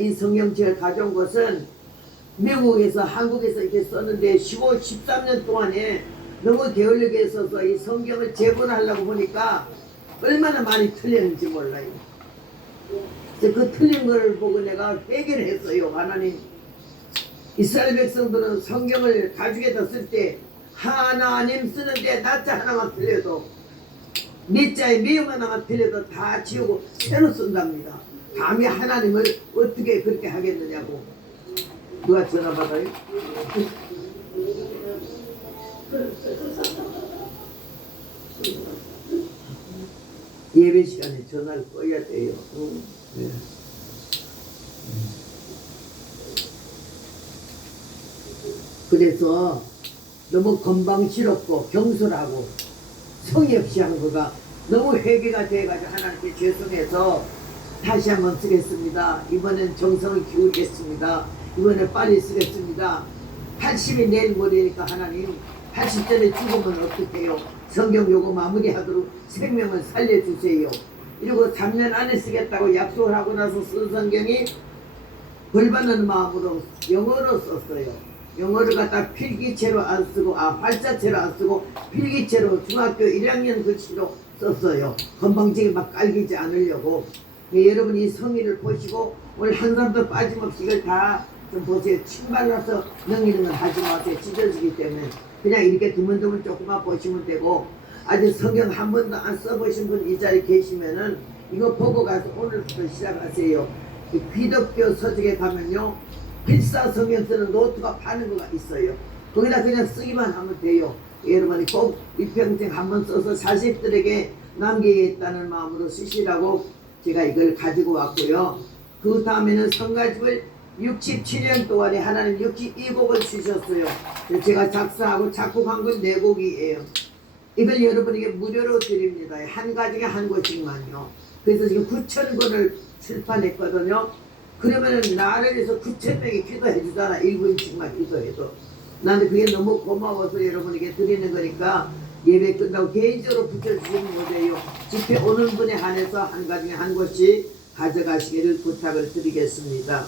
이 성경책을 가져온 것은 미국에서 한국에서 이렇게 썼는데 15, 13년 동안에 너무 게을르게 써서 이 성경을 재본하려고 보니까 얼마나 많이 틀렸는지 몰라요. 그 틀린 걸 보고 내가 회개를 했어요. 하나님, 이스라엘 백성들은 성경을 가죽에다 쓸 때 하나님 쓰는데 나자 하나만 틀려도 니자에 미음 하나만 틀려도 다 지우고 새로 쓴답니다. 감히 하나님을 어떻게 그렇게 하겠느냐고. 누가 전화 받아요? 예배 시간에 전화를 꺼야 돼요. 네. 그래서 너무 건방스럽고 경솔하고 성의 없이 한 거가 너무 회개가 돼가지고 하나님께 죄송해서 다시 한번 쓰겠습니다. 이번엔 정성을 기울이겠습니다. 이번에 빨리 쓰겠습니다. 80이 내일 모레니까 하나님 80전에 죽으면 어떡해요? 성경 요거 마무리하도록 생명을 살려주세요. 이러고 3년 안에 쓰겠다고 약속을 하고 나서 쓴 성경이 벌받는 마음으로 영어로 썼어요. 영어를 갖다 필기체로 안 쓰고 활자체로 안 쓰고 필기체로 중학교 1학년 글씨로 썼어요. 건방지게 막 깔기지 않으려고. 여러분 이 성의를 보시고 오늘 한 사람도 빠짐없이 이걸 다 좀 보세요. 침발라서 넘기는 건 하지 마세요. 찢어지기 때문에 그냥 이렇게 드문드문 조금만 보시면 되고, 아직 성경 한 번도 안 써보신 분 이 자리에 계시면은 이거 보고 가서 오늘부터 시작하세요. 기독교 서적에 가면요 필사 성경 쓰는 노트가 파는 거가 있어요. 거기다 그냥 쓰기만 하면 돼요. 여러분이 꼭 일평생 한번 써서 자식들에게 남기겠다는 마음으로 쓰시라고 제가 이걸 가지고 왔고요. 그 다음에는 성가집을 67년 동안에 하나님 62곡을 주셨어요. 제가 작사하고 작곡한 건 4곡이에요. 이걸 여러분에게 무료로 드립니다. 한 가지에 한 권씩만요. 그래서 지금 9,000권을 출판했거든요. 그러면은 나를 위해서 9,000명이 기도해 주잖아. 1분씩만 기도해도. 나는 그게 너무 고마워서 여러분에게 드리는 거니까 예배 끝나고 개인적으로 붙여주시면 못해요. 집회 오는 분에 한해서 한 가지에 한 권씩 가져가시기를 부탁을 드리겠습니다.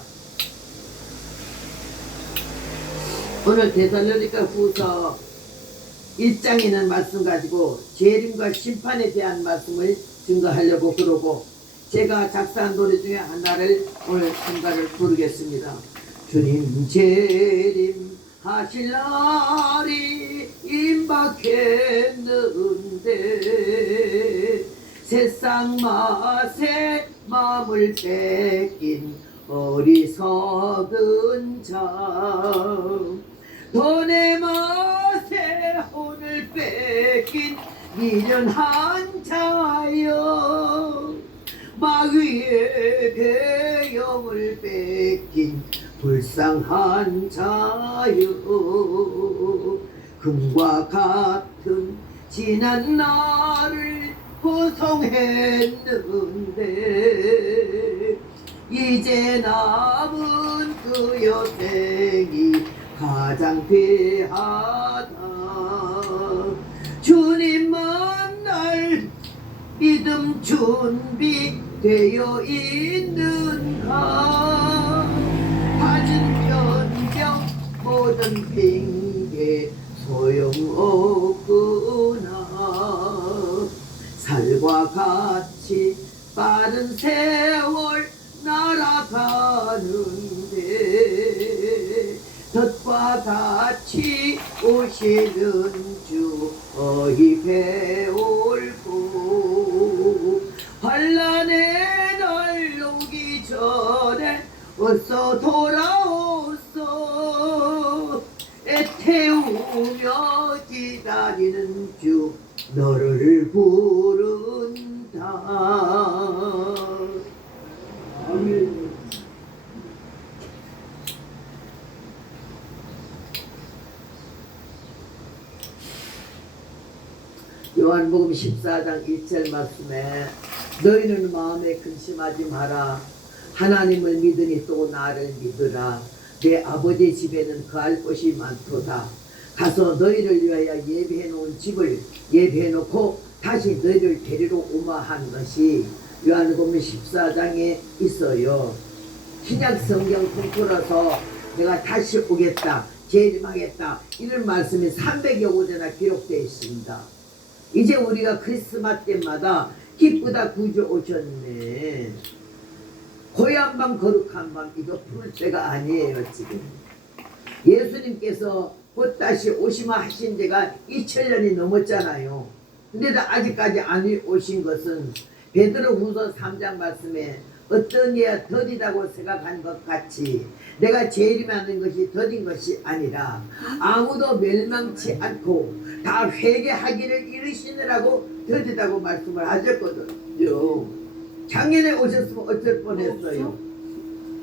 오늘 데살로니가 후서 1장에는 말씀 가지고 재림과 심판에 대한 말씀을 증거하려고 그러고, 제가 작사한 노래 중에 하나를 오늘 찬가를 부르겠습니다. 주님 재림 하실 날이 임박했는데 세상 맛에 마음을 뺏긴 어리석은 자, 돈의 맛에 혼을 뺏긴 미련한 자여, 마귀에게 영을 뺏긴 불쌍한 자여, 금과 같은 지난 날을 고통했는데 이제 남은 그 여생이 가장 귀하다. 주님 만날 믿음 준비되어 있는가? 가진 변경 모든 핑계 소용없구나. 살과 같이 빠른 세월 날아가는데 덫과 같이 오시는 주 어이 배울고, 환난의 날 오기 전에 어서 돌아오소. 애태우며 기다리는 주 너를 부른다. 아멘. 요한복음 14장 1절 말씀에 너희는 마음에 근심하지 마라. 하나님을 믿으니 또 나를 믿으라. 내 아버지 집에는 거할 곳이 많도다. 가서 너희를 위하여 예배해 놓은 집을 예배해 놓고 다시 너희를 데리러 오마 한 것이 요한복음 14장에 있어요. 신약 성경 통틀어서 내가 다시 오겠다, 재림하겠다 이런 말씀이 300여 구제나 기록되어 있습니다. 이제 우리가 크리스마스 때마다 기쁘다 구주 오셨네, 고향 밤 거룩한 밤, 이거 부를 때가 아니에요. 지금 예수님께서 곧 다시 오시마 하신 지가 2000년이 넘었잖아요. 근데도 아직까지 안 오신 것은 베드로후서 3장 말씀에 어떤 이야 더디다고 생각한 것 같이 내가 재림하는 것이 더딘 것이 아니라 아무도 멸망치 않고 다 회개하기를 이르시느라고 더디다고 말씀을 하셨거든요. 작년에 오셨으면 어쩔 뻔했어요.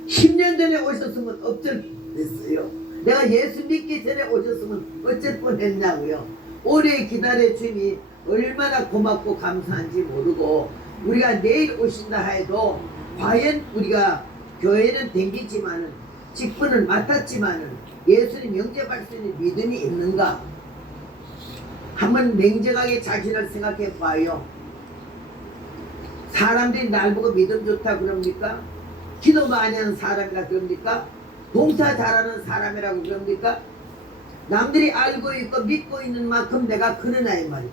10년 전에 오셨으면 어쩔 뻔했어요. 내가 예수 믿기 전에 오셨으면 어쩔 뻔했냐고요. 오래 기다려 주님이 얼마나 고맙고 감사한지 모르고 우리가 내일 오신다 해도 과연 우리가 교회는 댕기지만은 직분을 맡았지만은 예수님 영접할 수 있는 믿음이 있는가? 한번 냉정하게 자신을 생각해 봐요. 사람들이 날 보고 믿음 좋다 그럽니까? 기도 많이 하는 사람이라 그럽니까? 봉사 잘하는 사람이라고 그럽니까? 남들이 알고 있고 믿고 있는 만큼 내가 그러나 이 말이지.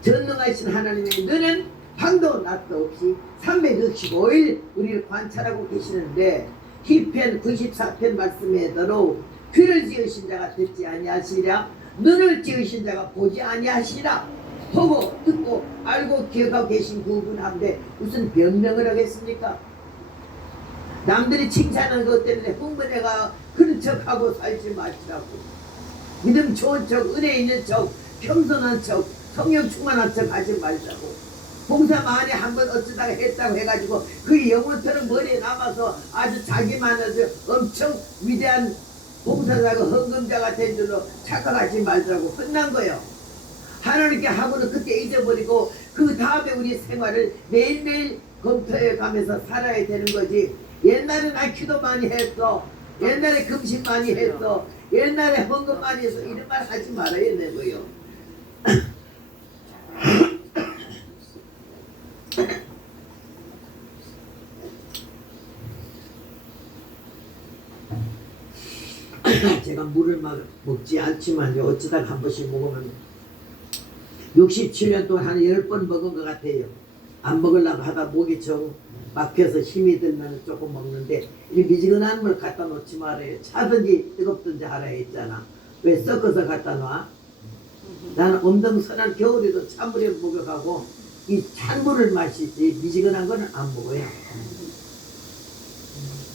전능하신 하나님의 너는 밤도 낮도 없이 365일 우리를 관찰하고 계시는데 시편 94편 말씀에대로 귀를 지으신 자가 듣지 아니하시랴, 눈을 지으신 자가 보지 아니하시라. 보고 듣고 알고 기억하고 계신 그분한테 무슨 변명을 하겠습니까? 남들이 칭찬하는 것 때문에 흥분해가 그런 척하고 살지 마시라고. 믿음 좋은 척, 은혜 있는 척, 겸손한 척, 성령 충만한 척 하지 말자고. 봉사 많이 한번 어쩌다가 했다고 해가지고 그 영혼처럼 머리에 남아서 아주 자기만 아주 엄청 위대한 봉사자가 헌금자가 된 줄로 착각하지 말자고. 끝난 거예요. 하나님께 하고는 그때 잊어버리고 그 다음에 우리 생활을 매일매일 검토해 가면서 살아야 되는 거지. 옛날에 나 기도 많이 했어, 옛날에 금식 많이 했어, 옛날에 헌금 많이 했어 이런 말 하지 말아야 되는 거예요. 제가 물을 먹지 않지만 어쩌다가 한 번씩 먹으면 67년 동안 한 10번 먹은 것 같아요. 안 먹으려고 하다 목이 좀 막혀서 힘이 들면 조금 먹는데 이 미지근한 물 갖다 놓지 말아요. 차든지 뜨겁든지 하라 했잖아. 왜 섞어서 갖다 놔? 나는 엄동선한 겨울에도 찬물에 목욕하고 이 찬물을 마시지 미지근한 거는 안 먹어요.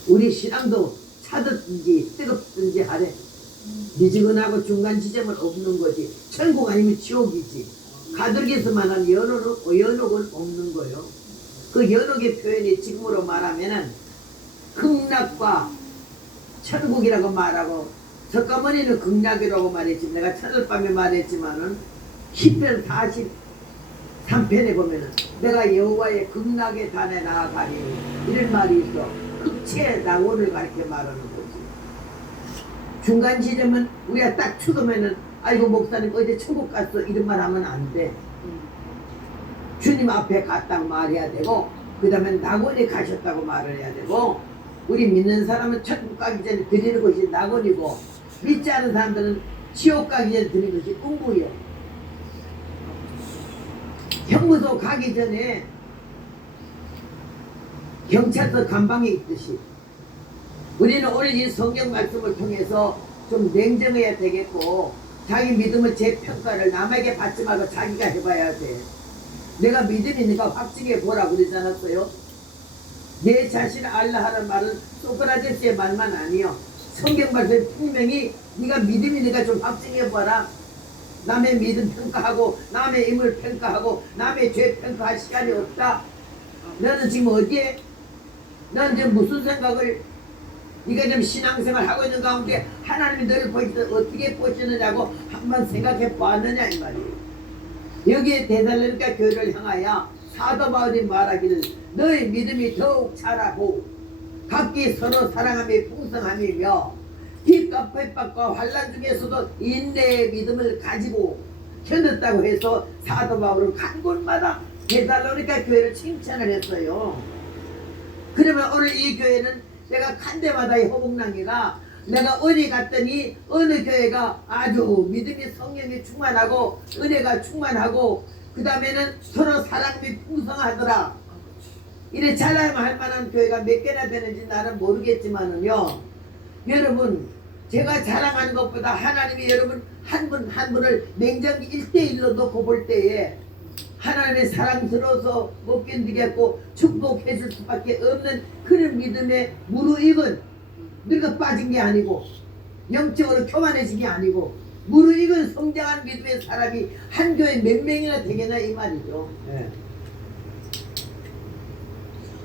우리 신앙도 차든지 뜨겁든지 하래. 미지근하고 중간 지점은 없는 거지. 천국 아니면 지옥이지. 가톨릭에서만 한 연옥은 없는 거예요. 그 연옥의 표현이 지금으로 말하면은 극락과 천국이라고 말하고, 석가모니는 극락이라고 말했지. 내가 첫날밤에 말했지만은 시편 43편에 보면은 내가 여호와의 극락의 단에 나아가리 이런 말이 있어. 극치의 낙원을 가리켜 말하는 거지. 중간 지점은 우리가 딱 죽으면은 아이고 목사님 어제 천국 갔어 이런 말 하면 안 돼. 주님 앞에 갔다고 말해야 되고, 그 다음에 낙원에 가셨다고 말을 해야 되고, 우리 믿는 사람은 천국 가기 전에 드리는 것이 낙원이고, 믿지 않은 사람들은 지옥 가기 전에 드리는 것이 꿈부예요. 형무소 가기 전에 경찰서 감방에 있듯이 우리는 오늘 이 성경 말씀을 통해서 좀 냉정해야 되겠고, 자기 믿음을 재평가를 남에게 받지 말고 자기가 해봐야 돼. 내가 믿음이 있는가 확증해 보라 그러지 않았어요? 내 자신을 알라 하는 말은 소크라테스의 말만 아니요. 성경 말씀 분명히 네가 믿음이 있는가 좀 확증해 보라. 남의 믿음 평가하고 남의 인물 평가하고 남의 죄 평가할 시간이 없다. 너는 지금 어디에? 넌 지금 무슨 생각을, 네가 지금 신앙생활 하고 있는 가운데 하나님이 너를 보실 때 어떻게 보시느냐고 한번 생각해 보았느냐 이 말이에요. 여기에 데살로니가 교회를 향하여 사도 바울이 말하기를 너의 믿음이 더욱 자라고 각기 서로 사랑함이 풍성함이며 핍과 핍박과 환난 중에서도 인내의 믿음을 가지고 견뎠다고 해서 사도 바울은 간 곳마다 데살로니가 교회를 칭찬을 했어요. 그러면 오늘 이 교회는 내가 간 데마다 이 허복랑이가 내가 어디 갔더니 어느 교회가 아주 믿음이 성령이 충만하고 은혜가 충만하고 그 다음에는 서로 사랑이 풍성하더라. 이래 자랑할 만한 교회가 몇 개나 되는지 나는 모르겠지만은요, 여러분 제가 자랑하는 것보다 하나님이 여러분 한 분 한 분을 냉정히 1대1로 놓고 볼 때에 하나님의 사랑스러워서 못 견디겠고 축복해 줄 수밖에 없는 그런 믿음에 무르익은, 늙어 빠진 게 아니고 영적으로 교만해진 게 아니고 무르익은 성장한 믿음의 사람이 한 교회 몇 명이나 되겠나 이 말이죠. 네.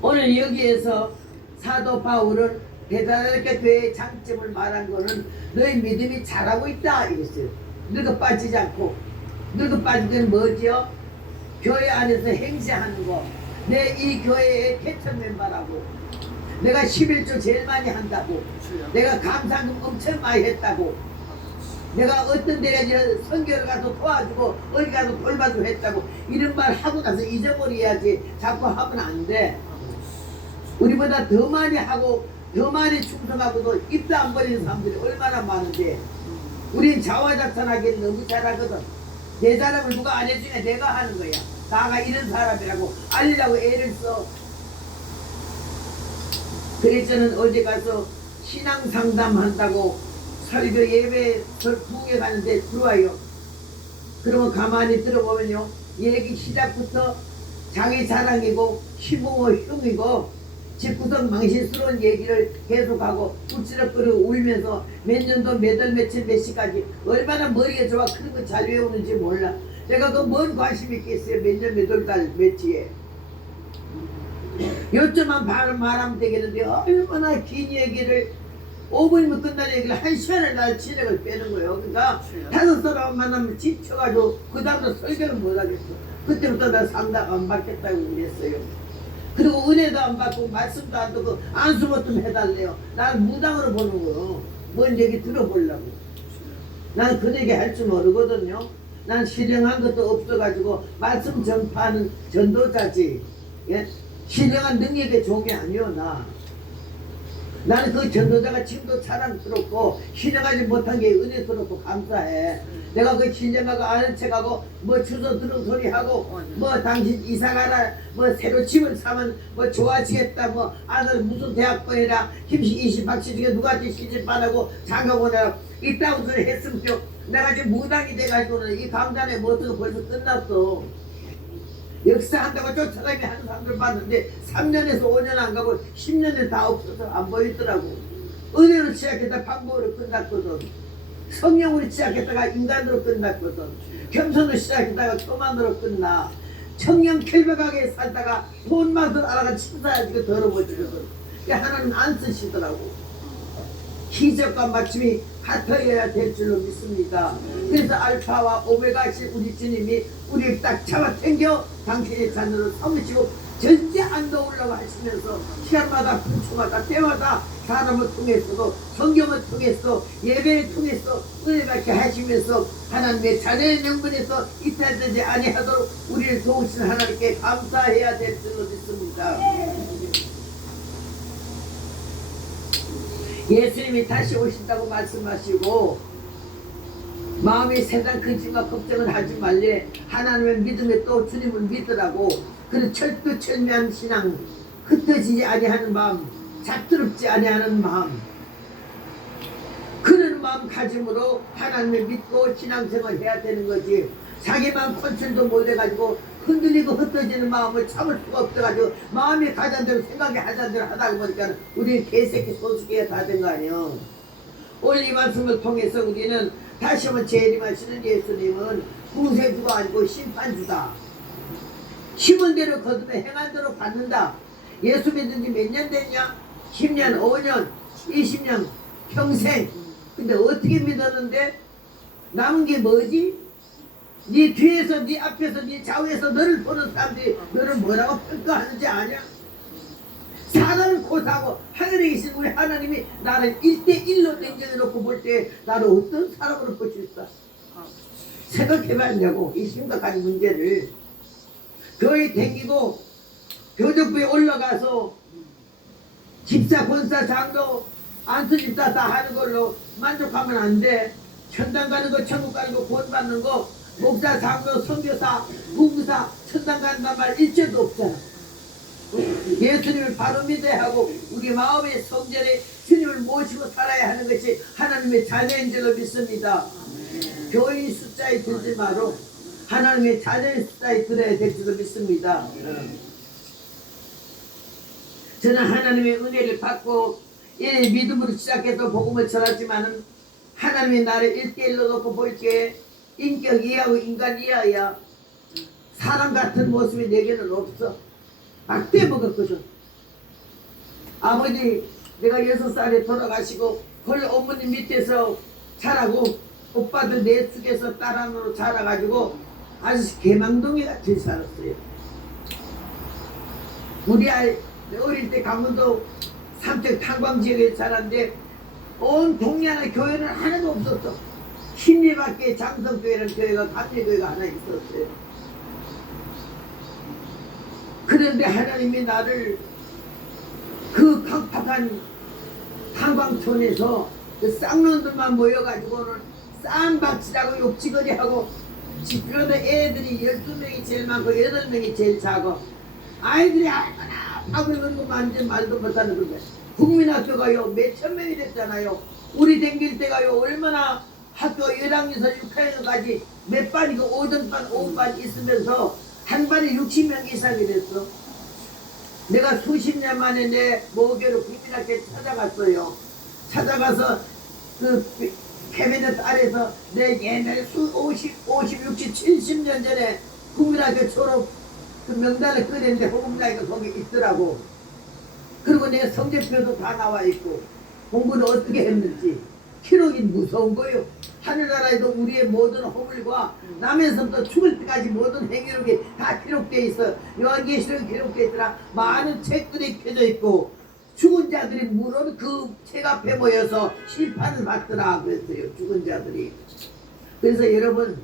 오늘 여기에서 사도 바울은 대단하게 교회의 장점을 말한 거는 너희 믿음이 자라고 있다 이랬어요. 늙어 빠지지 않고. 늙어 빠질 때는 뭐지요? 교회 안에서 행세하는 거. 내 이 교회의 개천 멤버라고. 내가 11조 제일 많이 한다고. 내가 감상금 엄청 많이 했다고. 내가 어떤 데에 선교를 가서 도와주고 어디 가서 돌봐주고 했다고. 이런 말 하고 나서 잊어버려야지. 자꾸 하면 안 돼. 우리보다 더 많이 하고 더 많이 충성하고도 입도 안 버리는 사람들이 얼마나 많은데 우린 자화자찬하기는 너무 잘하거든. 내 사람을 누가 안 해주냐 내가 하는 거야. 나가 이런 사람이라고 알리라고 애를 써. 그래서 저는 어제 가서 신앙 상담한다고 설교 예배 부흥회 가는데 들어와요. 그러면 가만히 들어보면요, 얘기 시작부터 자기 자랑이고 시부모 흉이고 집구석 망신스러운 얘기를 계속하고 굴치럭거리고 울면서 몇 년도 몇 월 며칠 몇 시까지 얼마나 머리가 좋아 그런 거 잘 외우는지 몰라. 내가 그 뭔 관심 있겠어요. 몇 년 몇 월 달 며칠에 요점만 말하면 되겠는데 얼마나 긴 얘기를 5분이면 끝날 얘기를 1시간을 날 진행을 빼는 거예요. 그러니까 5사람 만나면 지쳐가지고 그 다음부터 설교를 못하겠어. 그때부터 나 상담 안 받겠다고 그랬어요. 그리고 은혜도 안 받고 말씀도 안 듣고 안수모 좀 해달래요. 난 무당으로 보는 거요. 뭔 얘기 들어보려고. 난 그 얘기 할 줄 모르거든요. 난 신령한 것도 없어가지고 말씀 전파하는 전도자지. 예? 신령한 능력의 종이 아니요 나. 나는 그 전도자가 지금도 자랑스럽고 신령하지 못한 게 은혜스럽고 감사해. 내가 그 신령하고 아는 척하고 뭐 주소 들은 소리하고 뭐 당신 이사가라 뭐 새로 집을 사면 뭐 좋아지겠다 뭐 아들 무슨 대학 보내라 김씨 이씨 박씨 중에 누구한테 시집 받라고 장가 보내라 이따운 소리 했으면 내가 지금 무당이 돼가지고는 이 강단에 뭐어떻게 벌써 끝났어. 역사한다고 쫓아다니 하는 사람들 봤는데 3년에서 5년 안 가고 10년에 다 없어서 안 보이더라고. 은혜로 시작했다 방법으로 끝났거든. 성령으로 시작했다가 인간으로 끝났거든. 겸손으로 시작했다가 교만으로 끝나. 청년 결백하게 살다가 돈 맛을 알아가 치사해지고 더러워지거든. 하나님 안 쓰시더라고. 기적과 마침이 같아야 될 줄로 믿습니다. 그래서 알파와 오메가신 우리 주님이 우리를 딱 잡아 당겨 당신의 자녀를 삼으시고 절대 안 놓으려고 하시면서 시간마다 분초마다 때마다 사람을 통해서도 성경을 통해서 예배를 통해서 은혜받게 하시면서 하나님의 자녀의 명분에서 이탈되지 아니하도록 우리를 도우시는 하나님께 감사해야 될 줄로 믿습니다. 예수님이 다시 오신다고 말씀하시고 마음이 세상 근심과 걱정을 하지 말래. 하나님의 믿음에 또 주님을 믿으라고. 그런 철두철미한 신앙, 흩어지지 아니하는 마음, 잡스럽지 아니하는 마음, 그런 마음 가짐으로 하나님을 믿고 신앙생활을 해야 되는 거지. 자기만 컨트롤도 못해가지고 흔들리고 흩어지는 마음을 참을 수가 없어가지고 마음이 가자는 대로 생각이 하자는 대로 하다 보니까 우리는 개새끼 소수개가 다 된 거 아니에요. 오늘 이 말씀을 통해서 우리는 다시 한번 재림하시는 예수님은 구세주가 아니고 심판주다. 심은 대로 거두며 행한 대로 받는다. 예수 믿은 지 몇 년 됐냐? 10년, 5년, 20년, 평생. 근데 어떻게 믿었는데 남은 게 뭐지? 네 뒤에서 네 앞에서 네 좌우에서 너를 보는 사람들이 너를 뭐라고 평가하는지 아냐? 사람을 고사하고 하늘에 계신 우리 하나님이 나를 1대1로 냉정해놓고 볼 때 나를 어떤 사람으로 보실까? 생각해봤냐고. 이 심각한 문제를. 교회 댕기고 교적부에 올라가서 집사, 권사, 장로, 안수집사 다 하는 걸로 만족하면 안 돼. 천당 가는 거, 천국 가는 거, 본 받는 거, 목사, 장로, 선교사, 부부사, 천당 간단 말 일체도 없잖아. 예수님을 바로 믿어야 하고 우리 마음의 성전에 주님을 모시고 살아야 하는 것이 하나님의 자녀인 줄로 믿습니다. 교인 숫자에 들지 마로 하나님의 자녀의 숫자에 들어야 될 줄로 믿습니다. 저는 하나님의 은혜를 받고 이 믿음으로 시작해서 복음을 전하지만은 하나님의 나를 1대1로 놓고 볼 때 인격 이하고 인간 이하야 사람 같은 모습이 내게는 없어. 막대 먹었거든. 아버지 내가 6살에 돌아가시고 헐 어머니 밑에서 자라고 오빠들 내 숙에서 딸아으로 자라가지고 아주 개망동이 같이 살았어요. 우리 아이 어릴 때 강원도 삼척 탄광지역에 자랐는데 온 동네 안에 교회는 하나도 없었어. 신리밖에 장성교회라는 교회가 감리교회가 하나 있었어요. 그런데 하나님이 나를 그 각박한 탄광촌에서 그 쌍놈들만 모여가지고는 쌈박질하고 욕지거리하고 집그러던 애들이 12명이 제일 많고 8명이 제일 작아. 아이들이 얼마나 밥을 먹고 만든 말도 못하는 거예요. 국민학교가요 몇천 명이 됐잖아요. 우리 댕길 때가요 얼마나 학교 1학년에서 6학년까지 몇 반이고 5등반 5반 있으면서 한 반에 60명 이상이 됐어. 내가 수십 년 만에 내 모교로 국민학교에 찾아갔어요. 찾아가서 그 캐비넷 아래서 내 옛날에 50, 60, 70년 전에 국민학교 졸업 그 명단을 꺼냈는데 호국나이가 거기 있더라고. 그리고 내 성적표도 다 나와 있고 공부는 어떻게 했는지 기록이 무서운 거요. 하늘나라에도 우리의 모든 허물과 남에서부터 죽을 때까지 모든 행위록이 다 기록되어 있어. 요한계시록에 기록되어 있더라. 많은 책들이 펴져 있고 죽은 자들이 물론 그 책 앞에 모여서 심판을 받더라 그랬어요. 죽은 자들이. 그래서 여러분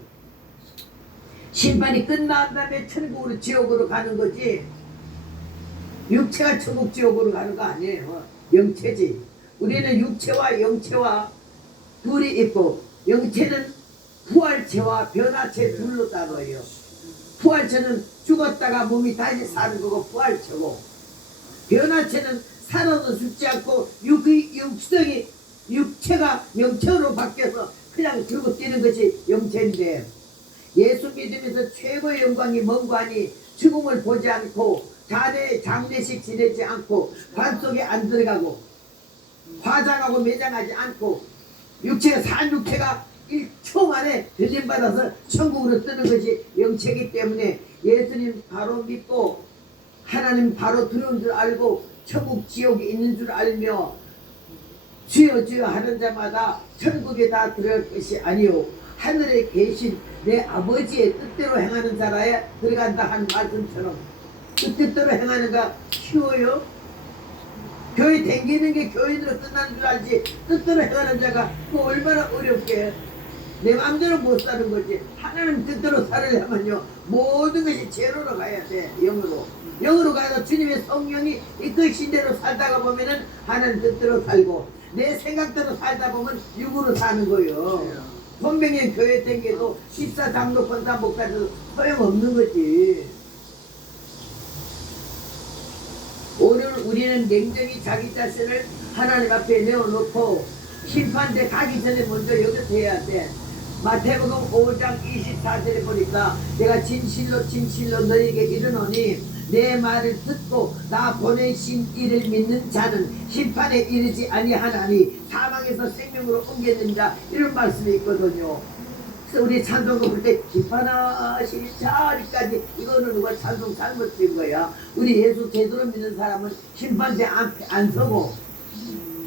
심판이 끝난 다음에 천국으로 지옥으로 가는 거지 육체가 천국 지옥으로 가는 거 아니에요. 영체지. 우리는 육체와 영체와 둘이 있고 영체는 부활체와 변화체 둘로 따로요. 부활체는 죽었다가 몸이 다시 사는 거고 부활체고, 변화체는 살아도 죽지 않고 육성이 육체가 영체로 바뀌어서 그냥 들고 뛰는 것이 영체인데, 예수 믿으면서 최고의 영광이 뭔고 하니 죽음을 보지 않고 장례식 지내지 않고 관 속에 안 들어가고 화장하고 매장하지 않고 육체가 산 육체가 1초 만에 변진받아서 천국으로 뜨는 것이 영체이기 때문에 예수님 바로 믿고 하나님 바로 들어온 줄 알고 천국 지옥이 있는 줄 알며 주여 주여 하는 자마다 천국에 다 들어갈 것이 아니요 하늘에 계신 내 아버지의 뜻대로 행하는 자라야 들어간다 한 말씀처럼 그 뜻대로 행하는가 쉬워요? 교회 댕기는 게 교인으로 끝나는 줄 알지 뜻대로 행하는 자가 뭐 얼마나 어렵게 내 마음대로 못 사는 거지. 하나님 뜻대로 살으려면요 모든 것이 제로로 가야 돼. 영으로 가서 주님의 성령이 이끄신 대로 살다가 보면은 하나님 뜻대로 살고 내 생각대로 살다 보면 육으로 사는 거예요. 손병의 교회 댕겨도 집사 장로 권사 목사도 소용없는 거지. 오늘 우리는 냉정히 자기 자신을 하나님 앞에 내어놓고 심판대 가기 전에 먼저 여기서 해야 돼. 마태복음 5장 24절에 보니까 내가 진실로 진실로 너희에게 이르노니 내 말을 듣고 나 보내신 이를 믿는 자는 심판에 이르지 아니하나니 사망에서 생명으로 옮겼느니라 이런 말씀이 있거든요. 그래서 우리 찬송가 볼 때 심판하실 자리까지 이거는 누가 찬송 잘못 된 거야. 우리 예수 제대로 믿는 사람은 심판대 앞에 안 서고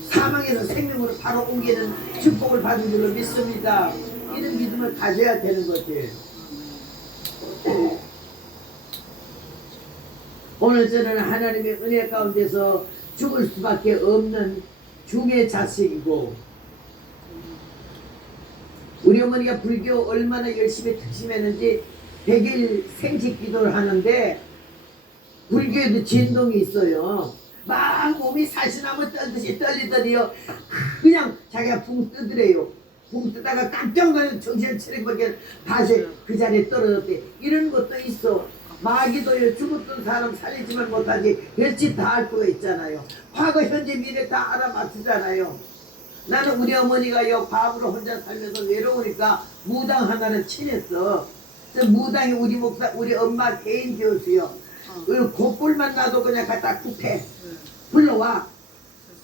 사망에서 생명으로 바로 옮기는 축복을 받은 줄로 믿습니다. 이런 믿음을 가져야 되는 거지. 오늘 저는 하나님의 은혜 가운데서 죽을 수밖에 없는 중의 자식이고, 우리 어머니가 불교 얼마나 열심히 특심했는지 100일 생식 기도를 하는데 불교에도 진동이 있어요. 막 몸이 사시나무 떨듯이 떨리더니요. 그냥 자기가 붕 뜨더래요. 붕 뜨다가 깜짝 놀라서 정신을 차리고밖에 다시 그 자리에 떨어졌대. 이런 것도 있어. 마귀도요, 죽었던 사람 살리지만 못하지 별짓 다 할 수가 있잖아요. 과거 현재 미래 다 알아맞추잖아요. 나는 우리 어머니가요 밥으로 혼자 살면서 외로우니까 무당 하나를 친했어. 그 무당이 우리 목사 우리 엄마 개인 교수요. 그 곧불만 나도 그냥 갖다 굽해 불러와.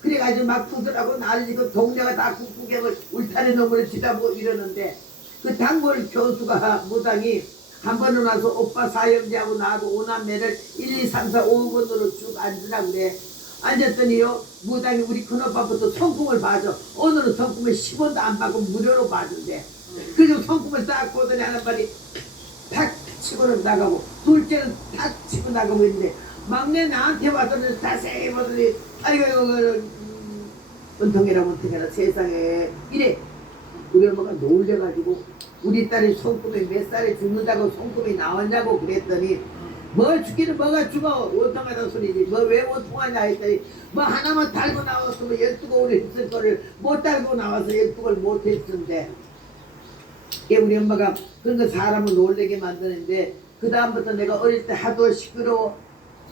그래가지고 막 부들하고 난리고 동네가 다 국국에 울타리 너머를 치다보고 이러는데 그 단골 교수가 무당이 한 번은 와서 오빠 사형제하고 나하고 오남매를 1, 2, 3, 4, 5번으로 쭉 앉으라 그래. 앉았더니요 무당이 우리 큰오빠부터 성품을 봐줘. 오늘은 성품을 10원도 안 받고 무료로 봐준대. 그래서 성품을 딱 보더니 하는 말이 탁 치고는 나가고 둘째는 탁 치고 나가고 있는데 막내 나한테 와서는 자세히 보더니 아이고 은통이라 세상에 이래. 우리 엄마가 놀래가지고 우리 딸이 손금이 몇 살에 죽는다고 손금이 나왔냐고 그랬더니 뭘 죽기는 뭐가 죽어 원통하다 소리지 뭐 왜 원통하냐 했더니 뭐 하나만 달고 나왔으면 12골을 했을 거를 못 달고 나와서 12골 못 했는데 우리 엄마가 그런 거 사람을 놀래게 만드는데 그 다음부터 내가 어릴 때 하도 시끄러워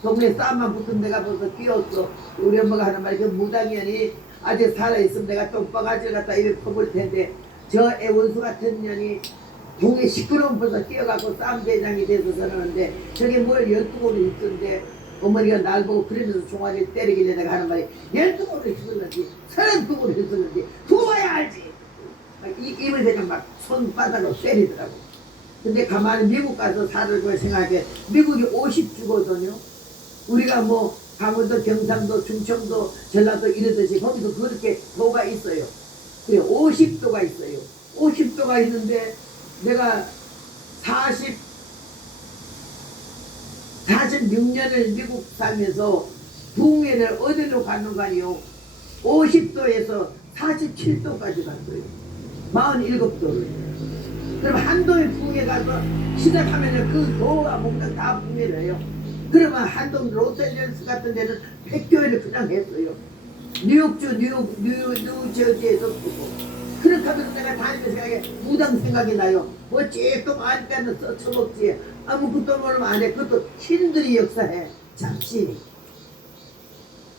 동네 싸움만 붙은 내가 벌써 뛰었어. 우리 엄마가 하는 말이 그 무당년이 아직 살아있으면 내가 똥바가지를 갖다 입에 퍼볼 텐데 저 애원수 같은 년이 동네 시끄러운 벌써 뛰어가고 싸움 대장이 돼서 저러는데 저게 뭘 12골을 있던데 어머니가 날 보고 그러면서 종아리를 때리길래 내가 하는 말이 12골을 했었는지 32골을 했었는지 두어야 알지. 입을 그냥 막 손바닥으로 때리더라고. 근데 가만히 미국 가서 살고 생각해 미국이 50주거든요. 우리가 뭐 강원도, 경상도, 충청도, 전라도 이러듯이 거기서 그렇게 도가 있어요. 그래 50도가 있어요. 50도가 있는데 내가 46년을 미국 살면서 북면을 어디로 가는 거 아니요 50도에서 47도까지 간 거예요. 47도를. 그럼 한도의 북에 가서 시작하면 그 도가 뭔가 다 북면을 해요. 그러면 한동 로스앤젤레스 같은 데는 100교회를 그냥 했어요. 뉴욕주 뉴저지에서 쓰고 그렇게 하면서 내가 다니면서 생각에 무당 생각이 나요. 뭐 쬐끔 아니까는 써쳐먹지 아무것도 모르면 안 해. 그것도 신들이 역사해. 잡신이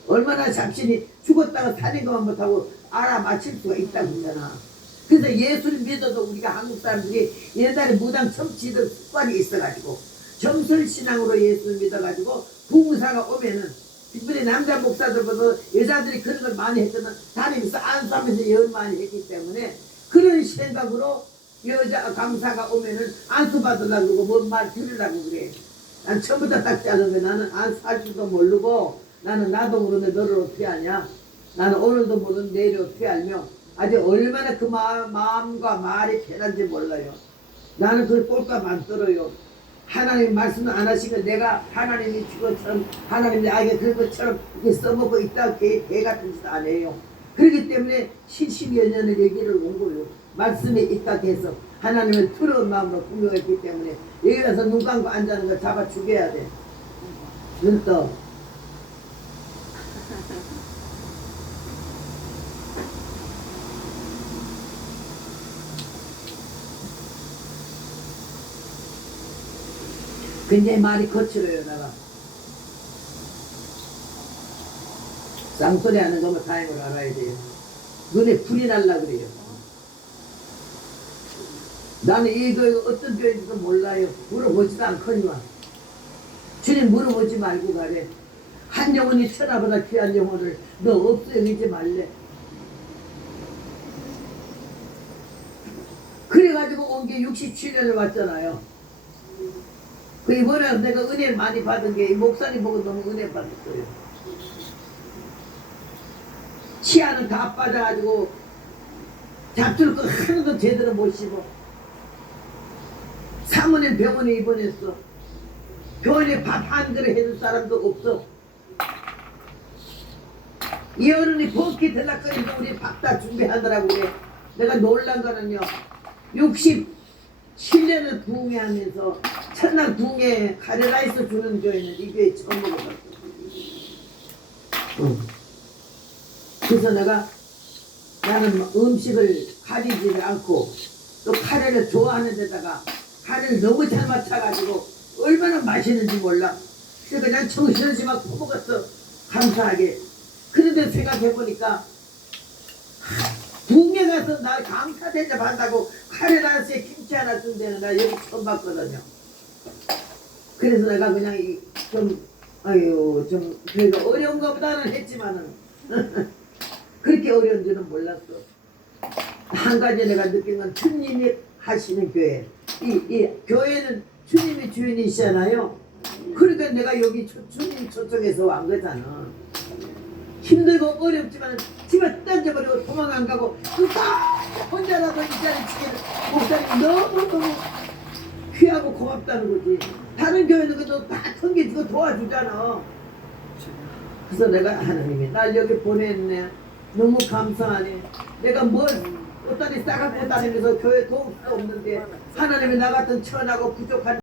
얼마나 잡신이 죽었다가 살인 것만 못하고 알아맞힐 수가 있다고 그러잖아. 그래서 예수를 믿어도 우리가 한국 사람들이 옛날에 무당 첨치던 습관이 있어가지고 점설신앙으로 예수를 믿어가지고 부흥사가 오면은 특별히 남자 목사들보다 여자들이 그런 걸 많이 했거든. 다니면서 안수하면서 열 많이 했기 때문에 그런 생각으로 여자 강사가 오면은 안수 받으려고 그러고 뭔 말 들으려고 그래. 난 처음부터 딱 짜는데 나는 안수할 줄도 모르고 나는 나도 모르는데 너를 어떻게 하냐. 나는 오늘도 모르는 내일을 어떻게 알며 아직 얼마나 그 마음과 말이 편한지 몰라요. 나는 그걸 꼴값 안 떨어요. 하나님 말씀을 안 하시면 내가 하나님이 죽었처럼 하나님이 아이가 그런 것처럼 이렇게 써먹고 있다 개 같은 짓 안 해요. 그렇기 때문에 70여 년을 얘기를 온 거예요. 말씀이 있다 해서 하나님을 틀어온 마음으로 분명했기 때문에 여기 가서 눈 감고 앉아는 거 잡아 죽여야 돼. 눈 떠. 굉장히 말이 거칠어요, 내가. 쌍소리 하는 거면 다행으로 알아야 돼요. 눈에 불이 날라 그래요. 나는 이거 어떤 교회인지도 몰라요. 물어보지도 않거니와. 주님 물어보지 말고 가래. 한 영혼이 천하보다 귀한 영혼을 너 없어 여기지 말래. 그래가지고 온 게 67년을 왔잖아요. 그 이번에 내가 은혜를 많이 받은 게 목사님 보고 너무 은혜 받았어요. 치아는 다 빠져가지고 잡술 거 하나도 제대로 못 씹어. 사모님 병원에 입원했어. 병원에 밥 한 그릇 해줄 사람도 없어. 이 어른이 버킷 들락거리고 우리 밥 다 준비하더라고 그래. 내가 놀란 거는요 67년을 부흥회하면서 첫날 부흥회 카레라이스 주는 교회는 이 교회 처음 먹어봤어. 그래서 나는 음식을 가리지 않고 또 카레를 좋아하는 데다가 카레를 너무 잘 맞춰가지고 얼마나 맛있는지 몰라. 그래서 그냥 정신없이 막 퍼먹었어. 감사하게. 그런데 생각해보니까 북에 가서 나 강사 대접한다고 카레 라스에 김치 하나 준 데는 나 여기 처음 봤거든요. 그래서 내가 그냥 좀 그래도 어려운 것보다는 했지만은 그렇게 어려운 줄은 몰랐어. 한 가지 내가 느낀 건 주님이 하시는 교회. 이 교회는 주님이 주인이시잖아요. 그러니까 내가 여기 주님 초청해서 완 거잖아. 힘들고 어렵지만 집에 던져버리고 도망 안 가고 다 혼자라도 이 자리 지키는 목사님 너무너무 귀하고 고맙다는 거지. 다른 교회는 그래도 다 턴기주고 도와주잖아. 그래서 내가 하나님이 날 여기 보냈네. 너무 감사하네. 내가 뭘 옷다리 싸갖고 다니면서 교회 도울 수 없는데 하나님이 나 같은 천하고 부족한